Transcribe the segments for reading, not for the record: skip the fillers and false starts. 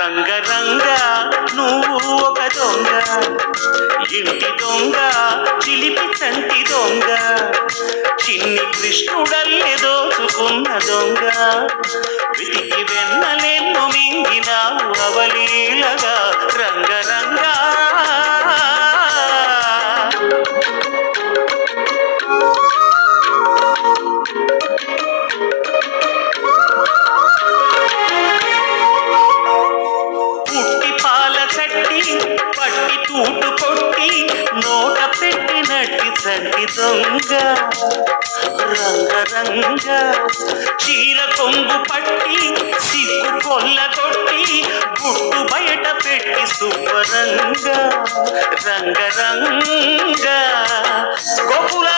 రంగ నువ్వు ఒక దొంగ, ఇంటి దొంగ, చిలిపి చంటి దొంగ, చిన్ని కృష్ణుడల్లే దోచుకున్న దొంగ, వెతికి వెన్నలెన్ను మింగినావు అవలీలగా రంగ పుట్టి పాల కట్టి పట్టి తూటు కొట్టి నోట పెట్టినట్టి చంటి దొంగ రంగ చీర కొంగు పట్టి సిగ్గు కొల్లగొట్టి గుట్టు బయట పెట్టి సుబ్బరంగ రంగ గోకుల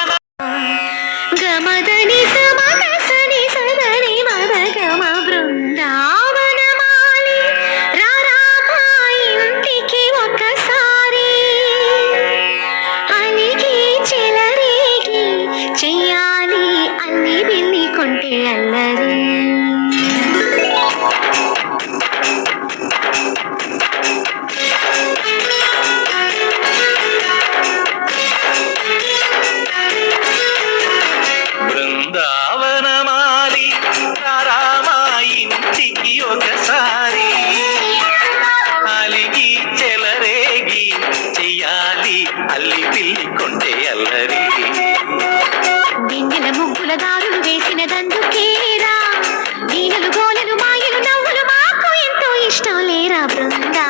గమదని సమదసని సదని మద గమ బృందావనమాలి రారామా ఇంటికి ఒకసారి అలిగి చెలరేగి చెయ్యాలి అల్లి బిల్లి కొంటే అల్లరి బృందావనమాలి రామా ఇంటికి ఒకసారి అలిగి చెలరేగి చెయ్యాలి అల్లి పిల్లి కొంటే అల్లరి దిండిల ముగ్గుల దారులు వేసినదందుకేరా వీణలు గోలలు మాయలు నవ్వులు మాకు ఎంతో ఇష్టం లేరా బృందా